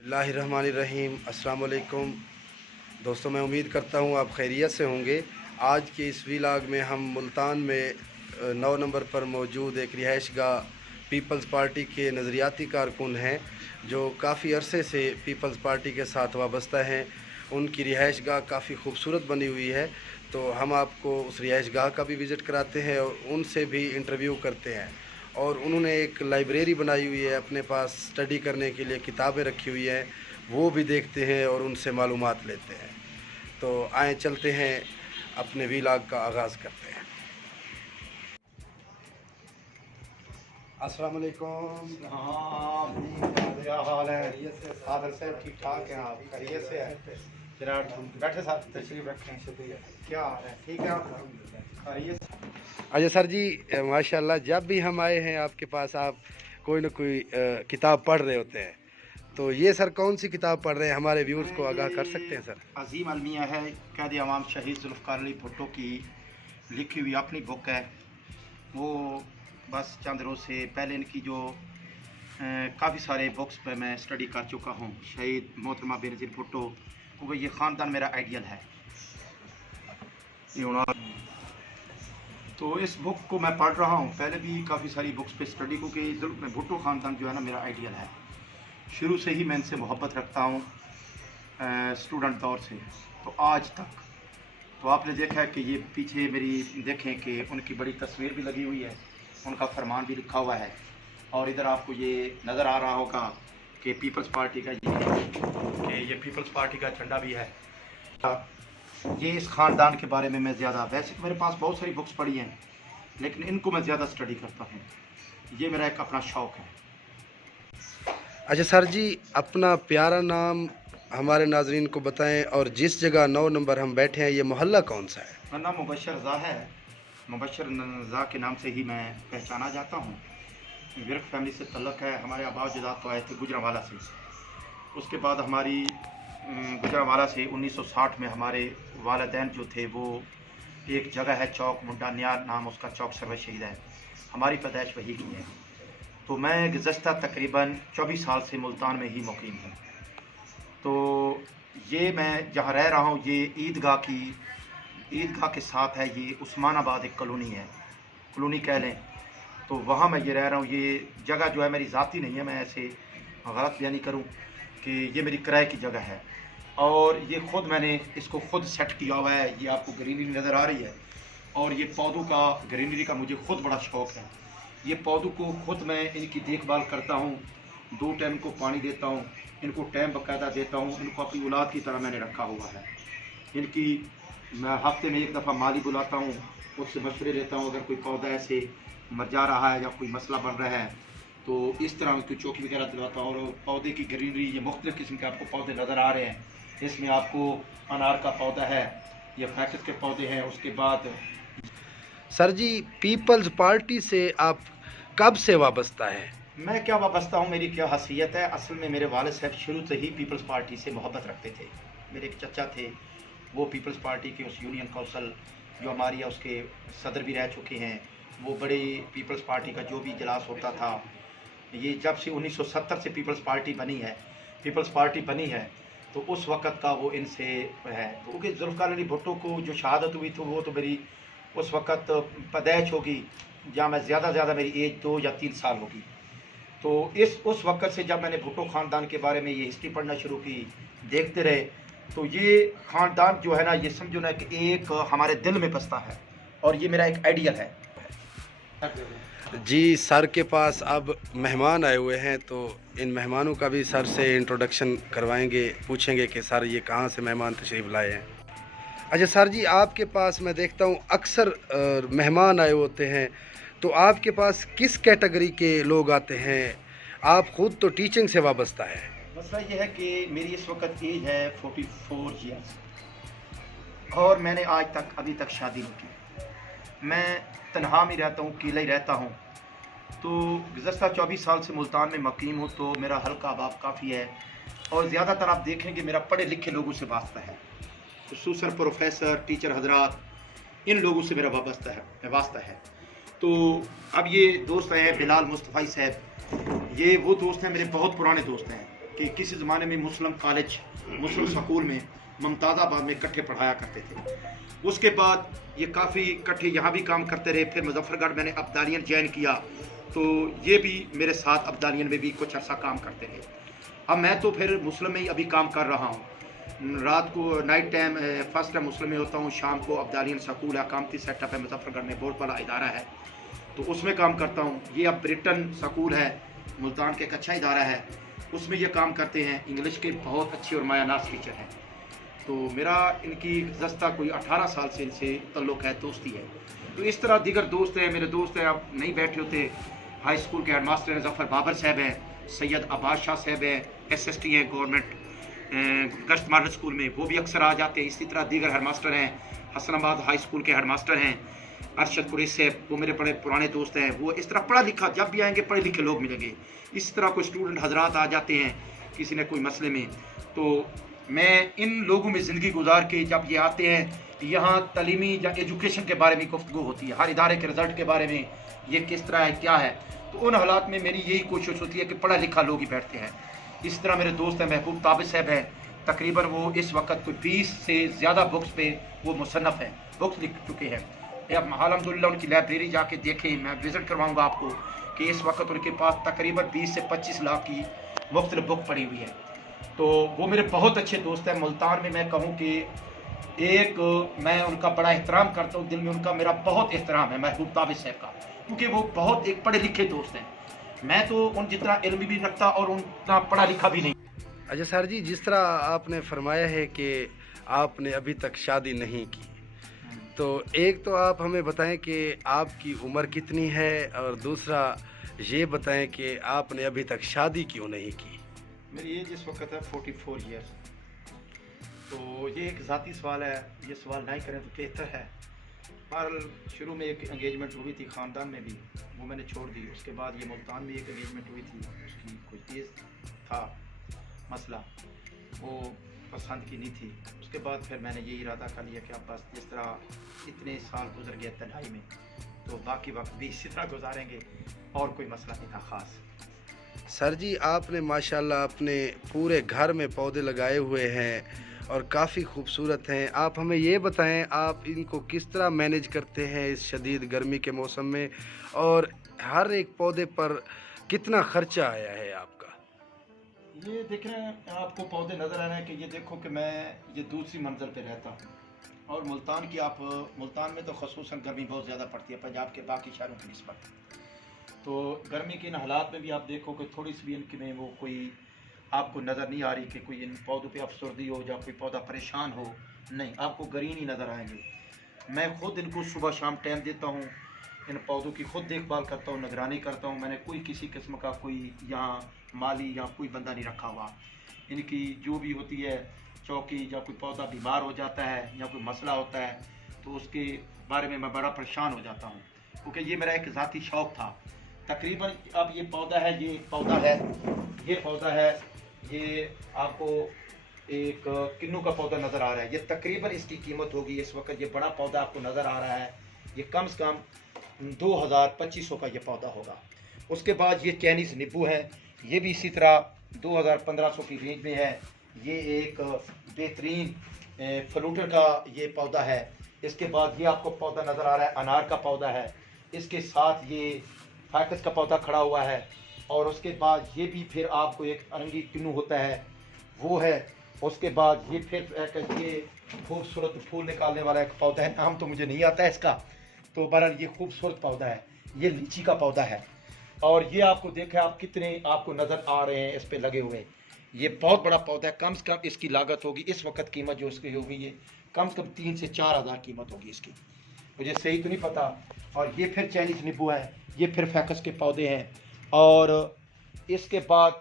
बिस्मिल्लाहिर्रहमानिर्रहीम। अस्सलाम वालेकुम दोस्तों, मैं उम्मीद करता हूँ आप खैरियत से होंगे। आज के इस व्लॉग में हम मुल्तान में 9 नंबर पर मौजूद एक रिहाइशगाह पीपल्स पार्टी के नज़रियाती कारकुन हैं जो काफ़ी अरसे से पीपल्स पार्टी के साथ वाबस्ता हैं। उनकी रिहाइशगाह काफ़ी खूबसूरत बनी हुई है, तो हम आपको उस रिहाइशगाह का भी विज़िट कराते हैं और उनसे भी इंटरव्यू करते हैं। और उन्होंने एक लाइब्रेरी बनाई हुई है, अपने पास स्टडी करने के लिए किताबें रखी हुई हैं, वो भी देखते हैं और उनसे मालूमात लेते हैं। तो आए चलते हैं, अपने व्लॉग का आगाज़ करते हैं। अस्सलाम वालेकुम। हाँ क्या हाल है? आदर साहब ठीक ठाक हैं? आप खैरियत से हैं? जरा बैठे साथ तशरीफ रखें। शुक्रिया। क्या हाल है? ठीक है आप? खैरियत से? अच्छा सर जी, माशाल्लाह, जब भी हम आए हैं आपके पास, आप कोई ना कोई किताब पढ़ रहे होते हैं। तो ये सर कौन सी किताब पढ़ रहे हैं, हमारे व्यूअर्स को आगाह कर सकते हैं सर? अजीम अलमिया है, कैद अवाम शहीद जुल्फ़िकार अली भुट्टो की लिखी हुई अपनी बुक है। वो बस चंद रोज़ से पहले इनकी जो काफ़ी सारे बुक्स पे मैं स्टडी कर चुका हूँ। शहीद मोहतरमा बेनज़ीर भुट्टो, वो ये ख़ानदान मेरा आइडियल है। तो इस बुक को मैं पढ़ रहा हूँ। पहले भी काफ़ी सारी बुक्स पे स्टडी, क्योंकि भुट्टो ख़ानदान जो है ना मेरा आइडियल है। शुरू से ही मैं इनसे मोहब्बत रखता हूँ, स्टूडेंट दौर से तो आज तक। तो आपने देखा है कि ये पीछे मेरी देखें कि उनकी बड़ी तस्वीर भी लगी हुई है, उनका फरमान भी लिखा हुआ है। और इधर आपको ये नज़र आ रहा होगा कि पीपल्स पार्टी का ये पीपल्स पार्टी का झंडा भी है। ये इस ख़ानदान के बारे में मैं ज़्यादा, वैसे तो मेरे पास बहुत सारी बुक्स पढ़ी हैं, लेकिन इनको मैं ज़्यादा स्टडी करता हूँ। ये मेरा एक अपना शौक़ है। अच्छा सर जी, अपना प्यारा नाम हमारे नाजरीन को बताएं, और जिस जगह 9 नंबर हम बैठे हैं, ये मोहल्ला कौन सा है? मेरा नाम मुबशर ज़ा है। मुबशर ज़ा के नाम से ही मैं पहचाना जाता हूँ। विरक फैमिली से तल्लक है। हमारे आबा जदाद तो आए थे गुजरांवाला से। उसके बाद हमारी गुजरांवाला से 1960 में हमारे वालिदैन जो थे, वो एक जगह है चौक मुंडा न्यार नाम उसका, चौक सर्व शहीद है, हमारी पैदाइश वही की है। तो मैं गुज़श्ता तकरीबन 24 साल से मुल्तान में ही मुकीम हूँ। तो ये मैं जहाँ रह रहा हूँ, ये ईदगाह के साथ है। ये उस्मानाबाद एक कॉलोनी है, कॉलोनी कह लें। तो वहाँ मैं ये रह रहा हूँ। ये जगह जो है मेरी ज़ाती नहीं है, मैं ऐसे गलत बयानी करूँ कि ये मेरी किराए की जगह है। और ये ख़ुद मैंने इसको ख़ुद सेट किया हुआ है। ये आपको ग्रीनरी नज़र आ रही है, और ये पौधों का, ग्रीनरी का मुझे ख़ुद बड़ा शौक़ है। ये पौधों को ख़ुद मैं इनकी देखभाल करता हूँ, 2 टाइम को पानी देता हूँ, इनको टाइम बाकायदा देता हूँ। इनको अपनी औलाद की तरह मैंने रखा हुआ है। इनकी मैं हफ्ते में एक दफ़ा माली बुलाता हूँ, उससे मशवरे लेता हूँ। अगर कोई पौधा ऐसे मर जा रहा है या कोई मसला बन रहा है, तो इस तरह उनकी चौकी वगैरह दिलाता हूँ। और पौधे की ग्रीनरी, ये मुख्तलिफ़ किस्म के आपको पौधे नज़र आ रहे हैं। इसमें आपको अनार का पौधा है, ये फैक्स के पौधे हैं। उसके बाद सर जी, पीपल्स पार्टी से आप कब से वाबस्ता है? मैं क्या वाबस्ता हूँ, मेरी क्या हैसियत है? असल में मेरे वालिद साहब शुरू से ही पीपल्स पार्टी से मोहब्बत रखते थे। मेरे एक चचा थे, वो पीपल्स पार्टी के उस यूनियन काउंसिल जो हमारी है उसके सदर भी रह चुके हैं। वो बड़े पीपल्स पार्टी का जो भी इजलास होता था, ये जब से 1970 से पीपल्स पार्टी बनी है, तो उस वक़्त का वो इनसे है। तो क्योंकि जुल्फ़िकार अली भुट्टो को जो शहादत हुई थी, वो तो मेरी उस वक़्त पैदाइश होगी, जहाँ मैं ज़्यादा मेरी एज 2 या 3 साल होगी। तो उस वक़्त से जब मैंने भुट्टो ख़ानदान के बारे में ये हिस्ट्री पढ़ना शुरू की, देखते रहे, तो ये ख़ानदान जो है ना, ये समझो ना कि एक हमारे दिल में बसता है, और ये मेरा एक आइडियल है। जी, सर के पास अब मेहमान आए हुए हैं, तो इन मेहमानों का भी सर से इंट्रोडक्शन करवाएंगे, पूछेंगे कि सर ये कहाँ से मेहमान तशरीफ़ लाए हैं। अच्छा सर जी, आपके पास मैं देखता हूँ अक्सर मेहमान आए होते हैं, तो आपके पास किस कैटेगरी के लोग आते हैं? आप ख़ुद तो टीचिंग से वाबस्ता है। मसला ये है कि मेरी इस वक्त एज है 44 ईयर्स, और मैंने आज तक अभी तक शादी नहीं की। मैं तन्हा में रहता हूँ, अकेला ही रहता हूँ। तो गुज़श्ता 24 साल से मुल्तान में मुकीम हूँ, तो मेरा हल्का अहबाब काफ़ी है। और ज़्यादातर आप देखेंगे मेरा पढ़े लिखे लोगों से वास्ता है, खुसूसन प्रोफेसर, टीचर हजरात, इन लोगों से मेरा वास्ता है। तो अब ये दोस्त हैं बिलाल मुस्तफ़ाई साहब, ये वो दोस्त हैं, मेरे बहुत पुराने दोस्त हैं कि किसी ज़माने में मुस्लिम कॉलेज, मुस्लिम स्कूल में मुमताज़ाबाद में इकट्ठे पढ़ाया करते थे। उसके बाद ये काफ़ी इकट्ठे यहाँ भी काम करते रहे। फिर मुजफ्फरगढ़ मैंने अब्दालियन ज्वाइन किया, तो ये भी मेरे साथ अब्दालियन में भी कुछ अर्सा काम करते रहे। अब मैं तो फिर मुस्लिम में ही अभी काम कर रहा हूँ। रात को नाइट टाइम फर्स्ट टाइम मुस्लिम में होता हूँ, शाम को अब्दालियन स्कूल है, कामती सेटअप है मुजफ्फरगढ़ में, बहुत बड़ा इदारा है, तो उसमें काम करता हूँ। ये अब ब्रिटन स्कूल है, मुल्तान के एक अच्छा इदारा है, उसमें ये काम करते हैं। इंग्लिश के बहुत अच्छे और मायानाज टीचर हैं। तो मेरा इनकी गुज़श्ता कोई 18 साल से इनसे तल्लुक़ है, दोस्ती है। तो इस तरह दीगर दोस्त हैं, मेरे दोस्त हैं, अब नहीं बैठे होते। हाई स्कूल के हेडमास्टर हैं, ज़फ़र बाबर साहब हैं, सैयद अब्बास शाह साहब हैं, SST हैं गवर्नमेंट गश्त मॉडल स्कूल में, वो भी अक्सर आ जाते हैं। इसी तरह दीगर हेडमास्टर हैं, हसनाबाद हाई स्कूल के हेडमास्टर हैं अरशद कुरैशी साहब, वो मेरे बड़े पुराने दोस्त हैं। वो इस तरह पढ़ा लिखा, जब भी आएंगे पढ़े लिखे लोग मिलेंगे। इस तरह कोई स्टूडेंट हजरात आ जाते हैं किसी ने कोई मसले में, तो मैं इन लोगों में ज़िंदगी गुजार के जब ये आते हैं, यहाँ तलीमी या एजुकेशन के बारे में गुफ्तगू होती है, हर इदारे के रिज़ल्ट के बारे में, ये किस तरह है, क्या है। तो उन हालात में मेरी यही कोशिश होती है कि पढ़ा लिखा लोग ही बैठते हैं। इस तरह मेरे दोस्त हैं महबूब ताबिद साहब हैं, तकरीबन वो इस वक्त कोई 20 से ज़्यादा बुक्स पे वो मुसन्नफ़ हैं, बुक्स लिख चुके हैं। अब अल्हम्दुलिल्लाह उनकी लाइब्रेरी जाके देखें, मैं विज़िट करवाऊँगा आपको कि इस वक्त उनके पास तकरीबन 20 से 25 लाख की मुख्तलिफ बुक पड़ी हुई है। तो वो मेरे बहुत अच्छे दोस्त हैं। मुल्तान में मैं कहूँ कि एक मैं उनका बड़ा एहतराम करता हूँ, दिल में उनका मेरा बहुत एहतराम है महबूब ताबिद साहब का, क्योंकि वो बहुत एक पढ़े लिखे दोस्त हैं। मैं तो उन जितना इल्म भी रखता और उतना पढ़ा लिखा भी नहीं। अच्छा सर जी, जिस तरह आपने फरमाया है कि आपने अभी तक शादी नहीं की, तो एक तो आप हमें बताएं कि आपकी उम्र कितनी है, और दूसरा ये बताएं कि आपने अभी तक शादी क्यों नहीं की। मेरी एज इस वक्त है 44 ईयर्स। तो ये एक ज़ाती सवाल है, ये सवाल नहीं करें तो बेहतर है। पर शुरू में एक एंगेजमेंट हुई थी ख़ानदान में भी, वो मैंने छोड़ दी। उसके बाद ये मुल्तान में एक एंगेजमेंट हुई थी, उसकी कोई केस था मसला, वो पसंद की नहीं थी। उसके बाद फिर मैंने ये इरादा कर लिया कि अब बस जिस तरह इतने साल गुजर गए तन्हाई में, तो बाकी वक्त भी इसी तरह गुजारेंगे, और कोई मसला नहीं था ख़ास। सर जी, आपने माशाल्लाह अपने पूरे घर में पौधे लगाए हुए हैं और काफ़ी खूबसूरत हैं। आप हमें ये बताएं, आप इनको किस तरह मैनेज करते हैं इस शदीद गर्मी के मौसम में, और हर एक पौधे पर कितना ख़र्चा आया है आपका? ये देख रहे हैं आपको पौधे नज़र आ रहे हैं कि ये देखो कि मैं ये दूसरी मंजिल पे रहता हूँ, और मुल्तान की आप मुल्तान में तो ख़ुसूसन गर्मी बहुत ज़्यादा पड़ती है पंजाब के बाकी शहरों की निस्बत। तो गर्मी के इन हालात में भी आप देखो कि थोड़ी सी भी इनकी में वो कोई आपको नज़र नहीं आ रही कि कोई इन पौधों पे अफसरदी हो या कोई पौधा परेशान हो, नहीं, आपको ग्रीन ही नज़र आएंगे। मैं ख़ुद इनको सुबह शाम टाइम देता हूँ, इन पौधों की खुद देखभाल करता हूँ, निगरानी करता हूँ। मैंने कोई किसी किस्म का कोई यहाँ माली या कोई बंदा नहीं रखा हुआ। इनकी जो भी होती है चौकी, या कोई पौधा बीमार हो जाता है या कोई मसला होता है, तो उसके बारे में मैं बड़ा परेशान हो जाता हूँ, क्योंकि ये मेरा एक ज़ाती शौक़ था। तकरीबन अब ये पौधा है, ये एक पौधा है, ये पौधा है, ये आपको एक किन्नू का पौधा नज़र आ रहा है। ये तकरीबन इसकी कीमत होगी इस वक्त, ये बड़ा पौधा आपको नज़र आ रहा है, ये कम से कम 2000-2500 का ये पौधा होगा। उसके बाद ये चाइनीज़ नींबू है, ये भी इसी तरह 2000-1500 की रेंज में है। ये एक बेहतरीन फ्लूटर का ये पौधा है। इसके बाद ये आपको पौधा नज़र आ रहा है, अनार का पौधा है। इसके साथ ये फाइकस का पौधा खड़ा हुआ है, और उसके बाद ये भी फिर आपको एक अरंगी किन्नू होता है, वो है। उसके बाद ये फिर ये खूबसूरत फूल निकालने वाला एक पौधा है, नाम तो मुझे नहीं आता है इसका, तो बहरहाल ये खूबसूरत पौधा है। ये लीची का पौधा है, और ये आपको देखें आप कितने आपको नज़र आ रहे हैं इस पे लगे हुए। ये बहुत बड़ा पौधा है। कम से कम इसकी लागत होगी इस वक्त, कीमत जो इसकी होगी ये कम से कम 3 से 4 हज़ार कीमत होगी इसकी, मुझे सही तो नहीं पता। और ये फिर चाइनीज़ नींबू है, ये फिर फैकस के पौधे हैं, और इसके बाद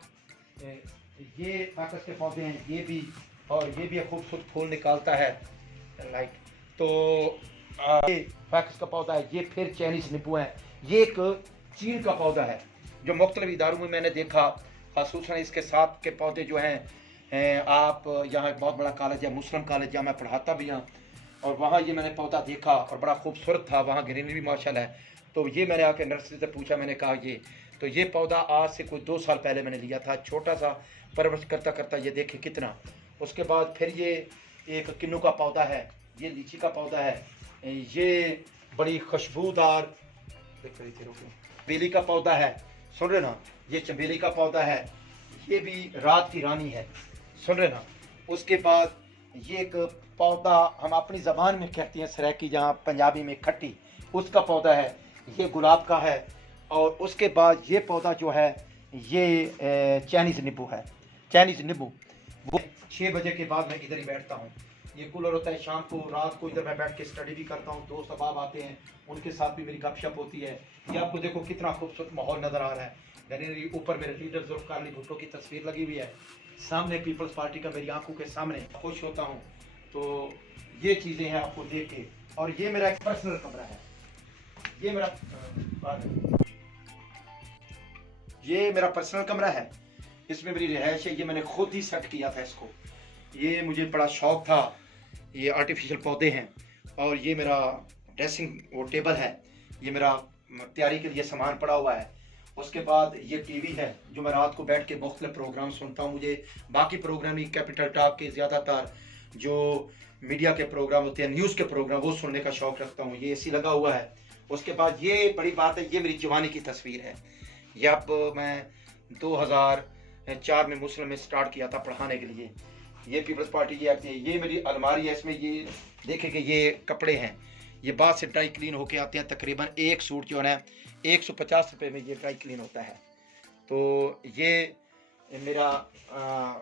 ये फैकस के पौधे हैं, ये भी, और ये भी खूबसूरत फूल निकालता है लाइट। तो ये फैकस का पौधा है, ये फिर चाइनीज़ नींबू है। ये एक चीन का पौधा है जो मुख्तलिफ इदारों में मैंने देखा, ख़ासूसन इसके साथ के पौधे जो हैं, आप यहाँ एक बहुत बड़ा कॉलेज है मुस्लिम कॉलेज, जहाँ मैं पढ़ाता भी हूँ, और वहाँ ये मैंने पौधा देखा और बड़ा खूबसूरत था, वहाँ ग्रीनरी भी माशाल्लाह है। तो ये मैंने आके नर्सरी से पूछा, मैंने कहा ये, तो ये पौधा आज से कोई 2 साल पहले मैंने लिया था, छोटा सा परवरिश करता करता ये देखें कितना। उसके बाद फिर ये एक किन्नू का पौधा है, ये लीची का पौधा है, ये बड़ी खुशबूदार देख रही थी बेली का पौधा है, सुन रहे ना, ये चमेली का पौधा है, ये भी रात की रानी है, सुन रहे ना। उसके बाद ये एक पौधा हम अपनी ज़बान में कहते हैं सरेकी, जहाँ पंजाबी में खट्टी, उसका पौधा है, ये गुलाब का है। और उसके बाद ये पौधा जो है ये चाइनीज़ नींबू है, चाइनीज़ नींबू। वो 6 बजे के बाद मैं इधर ही बैठता हूँ, ये कूलर होता है, शाम को रात को इधर मैं बैठ के स्टडी भी करता हूँ, दोस्त अहबाब आते हैं, उनके साथ भी मेरी गपशप होती है। ये आपको देखो कितना खूबसूरत माहौल नज़र आ रहा है। मैंने ऊपर मेरे लीडर जुल्फ़िकार अली भुट्टो की तस्वीर लगी हुई है, सामने पीपल्स पार्टी का मेरी आंखों के सामने, खुश होता हूँ। तो ये चीज़ें हैं आपको देख के। और ये मेरा एक पर्सनल कमरा है, ये मेरा पर्सनल कमरा है, इसमें मेरी रिहाइश है, ये मैंने खुद ही सेट किया था इसको, ये मुझे बड़ा शौक था। ये आर्टिफिशियल पौधे हैं और ये मेरा ड्रेसिंग वो टेबल है, ये मेरा तैयारी के लिए सामान पड़ा हुआ है। उसके बाद ये टीवी है जो मैं रात को बैठ के मुख्तलिफ प्रोग्राम सुनता हूँ। मुझे बाकी प्रोग्राम ही कैपिटल टॉक के ज़्यादातर जो मीडिया के प्रोग्राम होते हैं, न्यूज़ के प्रोग्राम, वो सुनने का शौक़ रखता हूँ। ये एसी लगा हुआ है। उसके बाद ये बड़ी बात है, ये मेरी जवानी की तस्वीर है। ये अब मैं 2004 में मुस्लिम में स्टार्ट किया था पढ़ाने के लिए। ये पीपल्स पार्टी की आती है, ये मेरी अलमारी है, इसमें ये देखें कि ये कपड़े हैं, ये बाद से ड्राई क्लीन होके आते हैं। तकरीबन एक सूट जो है 150 रुपये में ये ड्राई क्लीन होता है। तो ये मेरा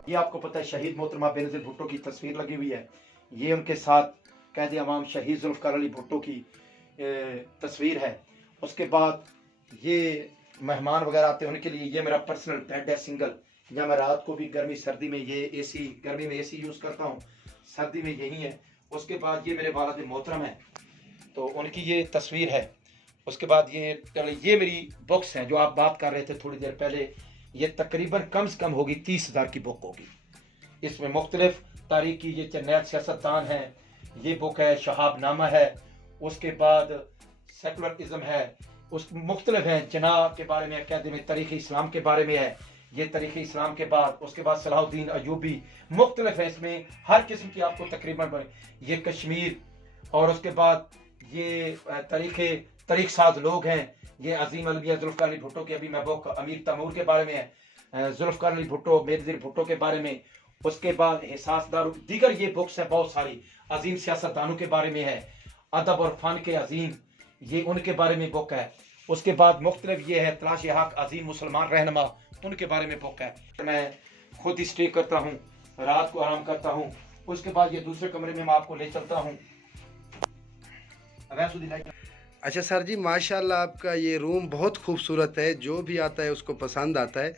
ये आपको पता है शहीद मोहतरमा बेनज़ीर भुट्टो की तस्वीर लगी हुई है। ये उनके साथ कैद अवाम शहीद जुल्फ़िकार अली भुट्टो की तस्वीर है। उसके बाद ये मेहमान वगैरह आते हैं उनके लिए ये मेरा पर्सनल बेड है सिंगल, या मैं रात को भी गर्मी सर्दी में ये एसी, गर्मी में एसी यूज़ करता हूँ, सर्दी में यही है। उसके बाद ये मेरे वालिद मोहतरम हैं, तो उनकी ये तस्वीर है। उसके बाद ये मेरी बुक्स हैं जो आप बात कर रहे थे थोड़ी देर पहले, ये तकरीबन कम से कम होगी 30,000 की बुक होगी। इसमें मुख्तलिफ तारीख की, ये चन्नैत सियासतदान है, ये बुक है, शहाबनामा है, उसके बाद सेकुलरिज्म है, उस मुख्तलिफ हैं, जना के बारे में, अकादमी में तारीख़ इस्लाम के बारे में है, ये तारीख़ इस्लाम के बाद उसके बाद सलाहुद्दीन अयूबी, मुख्तलिफ है इसमें हर किस्म की आपको तकरीबन। ये कश्मीर, और उसके बाद ये तारीख़ साज लोग हैं, ये अजीम अलविया जुल्फ़िकार अली भुट्टो की अभी मैं बुक अमीर तैमूर के बारे में है, जुल्फ़िकार अली भुट्टो बेनज़ीर भुट्टो के बारे में। उसके बाद एहसासदार दीगर ये बुक्स है बहुत सारी, अजीम सियासतदानों के बारे में है, अदब और फ़न के अजीम, ये उनके बारे में बुक है। उसके बाद मुख्तलिफ ये है तलाश हक अजीम मुसलमान रहनुमा, उनके बारे में बुक है। मैं खुद ही स्टे करता हूँ, रात को आराम करता हूँ। उसके बाद ये दूसरे कमरे में मैं आपको ले चलता हूँ। अच्छा सर जी, माशाल्लाह आपका ये रूम बहुत खूबसूरत है, जो भी आता है उसको पसंद आता है।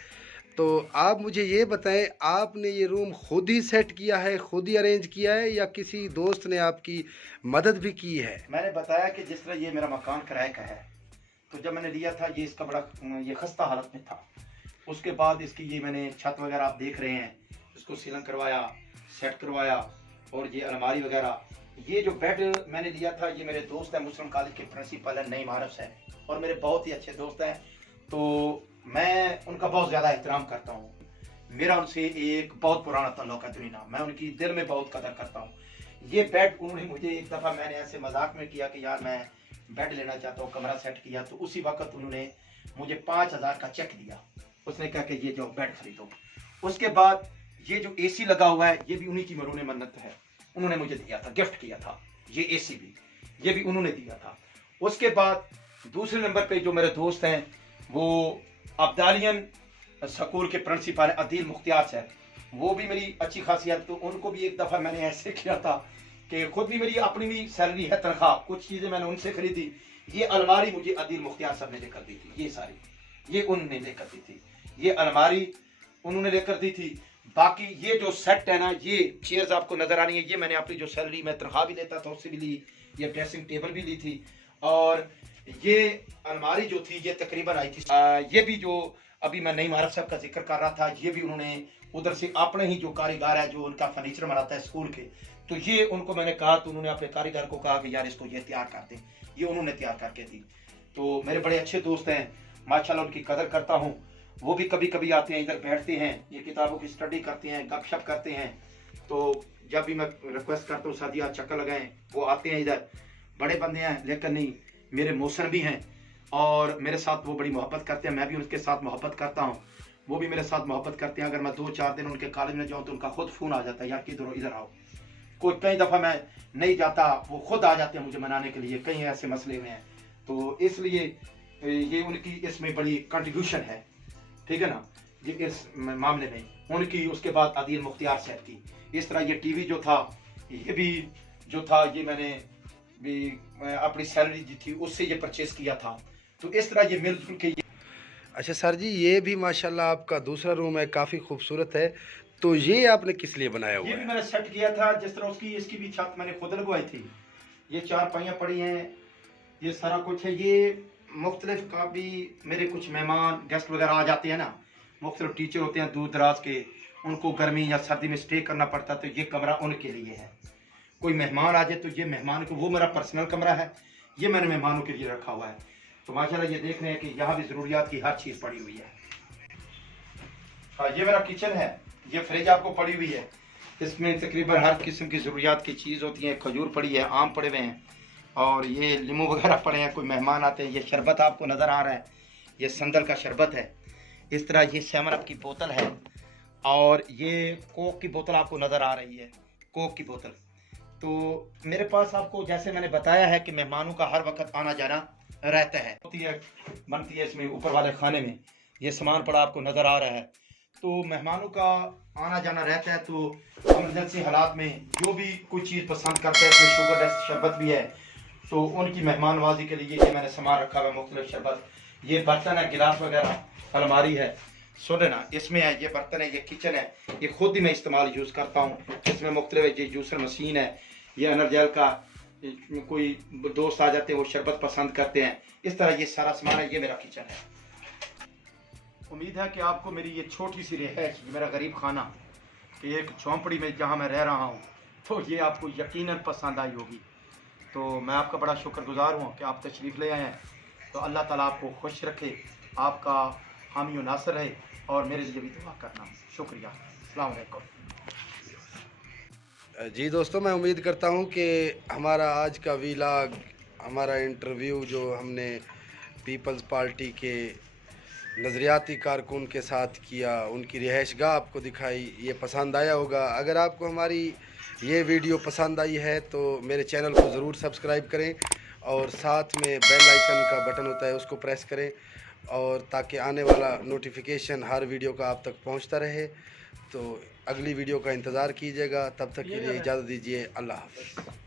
तो आप मुझे ये बताएं, आपने ये रूम खुद ही सेट किया है, खुद ही अरेंज किया है, या किसी दोस्त ने आपकी मदद भी की है? मैंने बताया कि जिस तरह ये मेरा मकान किराए का है, तो जब मैंने लिया था ये इसका बड़ा ये खस्ता हालत में था। उसके बाद इसकी ये मैंने छत वगैरह आप देख रहे हैं, इसको सीलिंग करवाया, सेट करवाया, और ये अलमारी वगैरह। ये जो बेड मैंने लिया था, ये मेरे दोस्त हैं, मुस्लिम कॉलेज के प्रिंसिपल हैं, नईम आरफ है, और मेरे बहुत ही अच्छे दोस्त हैं, तो मैं उनका बहुत ज़्यादा एहतराम करता हूँ। मेरा उनसे एक बहुत पुराना ताल्लुक है दुनिया, मैं उनकी दिल में बहुत कदर करता हूँ। ये बेड उन्होंने मुझे एक दफ़ा, मैंने ऐसे मजाक में किया कि यार मैं बेड लेना चाहता हूँ, कमरा सेट किया, तो उसी वक्त उन्होंने मुझे 5,000 का चेक दिया। उसने कहा कि ये जो बेड खरीदो। उसके बाद ये जो एसी लगा हुआ है, ये भी उन्हीं की मरूने मन्नत है, उन्होंने मुझे दिया था, गिफ्ट किया था। ये एसी भी, ये भी उन्होंने दिया था। उसके बाद दूसरे नंबर पे जो मेरे दोस्त हैं, वो अब्दालियन स्कूल के प्रिंसिपल अदील मुख्तियार साहब, वो भी मेरी अच्छी खासियत। तो उनको भी एक दफ़ा मैंने ऐसे किया था कि खुद भी मेरी अपनी भी सैलरी है, तनख्वाह, कुछ चीज़ें मैंने उनसे खरीदी। ये अलमारी मुझे अदील मुख्तियार साहब ने लेकर दी थी, ये सारी ये उन्होंने लेकर दी थी, ये अलमारी उन्होंने लेकर दी थी। बाकी ये जो सेट है ना, ये चेयर्स आपको नजर आ रही है, ये मैंने अपनी जो सैलरी में तनख्वाह भी लेता था उससे भी ली, ये ड्रेसिंग टेबल भी ली थी। और ये अलमारी जो थी ये तकरीबन आई थी, ये भी जो अभी मैं नईम आरफ साहब का जिक्र कर रहा था, ये भी उन्होंने उधर से अपने ही जो कारीगर है, जो उनका फर्नीचर बनाता है स्कूल के, तो ये उनको मैंने कहा, तो उन्होंने अपने कारीगर को कहा कि यार इसको ये तैयार कर दें, ये उन्होंने तैयार करके दी। तो मेरे बड़े अच्छे दोस्त हैं माशाल्लाह, उनकी कदर करता हूँ। वो भी कभी कभी आते हैं, इधर बैठते हैं, ये किताबों की स्टडी करते हैं, गपशप करते हैं। तो जब भी मैं रिक्वेस्ट करता हूँ सर जी आज चक्कर लगाएं, वो आते हैं इधर। बड़े बंदे हैं लेकिन नहीं, मेरे मौसर भी हैं और मेरे साथ वो बड़ी मोहब्बत करते हैं, मैं भी उनके साथ मोहब्बत करता हूँ, वो भी मेरे साथ मोहब्बत करते हैं। अगर मैं 2-4 दिन उनके कॉलेज में जाऊँ तो उनका खुद फ़ोन आ जाता है, यार किधर इधर आओ। कोई कई दफ़ा मैं नहीं जाता, वो खुद आ जाते हैं मुझे मनाने के लिए, कई ऐसे मसले में हैं। तो इसलिए ये उनकी इसमें बड़ी कंट्रीब्यूशन है, ठीक है ना, ये इस मामले में उनकी। उसके बाद आदिल मुख्तियार साहब की। इस तरह ये टीवी जो था, ये भी जो था, ये मैंने भी अपनी सैलरी जी थी उससे ये परचेज किया था। तो इस तरह ये मिलजुल के। अच्छा सर जी, ये भी माशाल्लाह आपका दूसरा रूम है, काफ़ी खूबसूरत है। तो ये आपने किस लिए बनाया हुआ ये भी है? मैंने सेट किया था जिस तरह उसकी, इसकी भी छत मैंने खुद लगवाई थी। ये 4 पहियाँ पड़ी हैं, ये सारा कुछ है। ये मुख्तलिफ का भी मेरे कुछ मेहमान गेस्ट वगैरह आ जाते हैं ना, मुख्तलिफ टीचर होते हैं दूर दराज के, उनको गर्मी या सर्दी में स्टे करना पड़ता है, तो ये कमरा उनके लिए है। कोई मेहमान आ जाए तो ये मेहमान को, वो मेरा पर्सनल कमरा है, ये मैंने मेहमानों के लिए रखा हुआ है। तो माशाल्लाह ये देख रहे हैं कि यहाँ भी ज़रूरियात की हर चीज़ पड़ी हुई है। हाँ, ये मेरा किचन है, ये फ्रिज आपको पड़ी हुई है, इसमें तकरीबन हर किस्म की ज़रूरियात की चीज़ होती है। खजूर पड़ी है, आम पड़े हुए हैं और ये लीमू वगैरह पड़े हैं, कोई मेहमान आते हैं। ये शरबत आपको नज़र आ रहा है, ये संदल का शरबत है। इस तरह ये 7 अप की बोतल है और ये कोक की बोतल आपको नज़र आ रही है, कोक की बोतल। तो मेरे पास आपको जैसे मैंने बताया है कि मेहमानों का हर वक्त आना जाना रहता है, होती है, बनती है इसमें ऊपर वाले खाने में। ये सामान पड़ा आपको नज़र आ रहा है। तो मेहमानों का आना जाना रहता है। तो इमरजेंसी हालात में जो भी कोई चीज़ पसंद करता है, इसमें शुगर लेस शरबत भी है, तो उनकी मेहमान नवाजी के लिए ये मैंने सामान रखा हुआ है, मुख्तलिफ शरबत। ये बर्तन है, गिलास वगैरह, अलमारी है, सुने ना, इसमें है, ये बर्तन है, ये किचन है, ये खुद ही मैं इस्तेमाल यूज़ करता हूँ। इसमें मुख्तलिफ ये जूसर मशीन है, ये एनर्जेल का, कोई दोस्त आ जाते हैं वो शरबत पसंद करते हैं, इस तरह ये सारा सामान है। ये मेरा किचन है। उम्मीद है कि आपको मेरी ये छोटी सी रिहाइश, मेरा गरीब खाना, कि एक झोंपड़ी में जहाँ मैं रह रहा हूँ, तो ये आपको यकीनन पसंद आई होगी। तो मैं आपका बड़ा शुक्रगुजार हूँ कि आप तशरीफ़ ले आए हैं। तो अल्लाह ताला आपको खुश रखे, आपका हामी व नासर रहे और मेरे लिए भी दुआ करना। शुक्रिया। अस्सलाम वालेकुम। जी दोस्तों, मैं उम्मीद करता हूँ कि हमारा आज का वीलॉग, हमारा इंटरव्यू जो हमने पीपल्स पार्टी के नज़रियाती कारकुन के साथ किया, उनकी रिहाइशगाह आपको दिखाई, ये पसंद आया होगा। अगर आपको हमारी ये वीडियो पसंद आई है तो मेरे चैनल को ज़रूर सब्सक्राइब करें और साथ में बेल आइकन का बटन होता है उसको प्रेस करें, और ताकि आने वाला नोटिफिकेशन हर वीडियो का आप तक पहुंचता रहे। तो अगली वीडियो का इंतज़ार कीजिएगा, तब तक के लिए इजाज़त दीजिए। अल्लाह हाफ़िज़।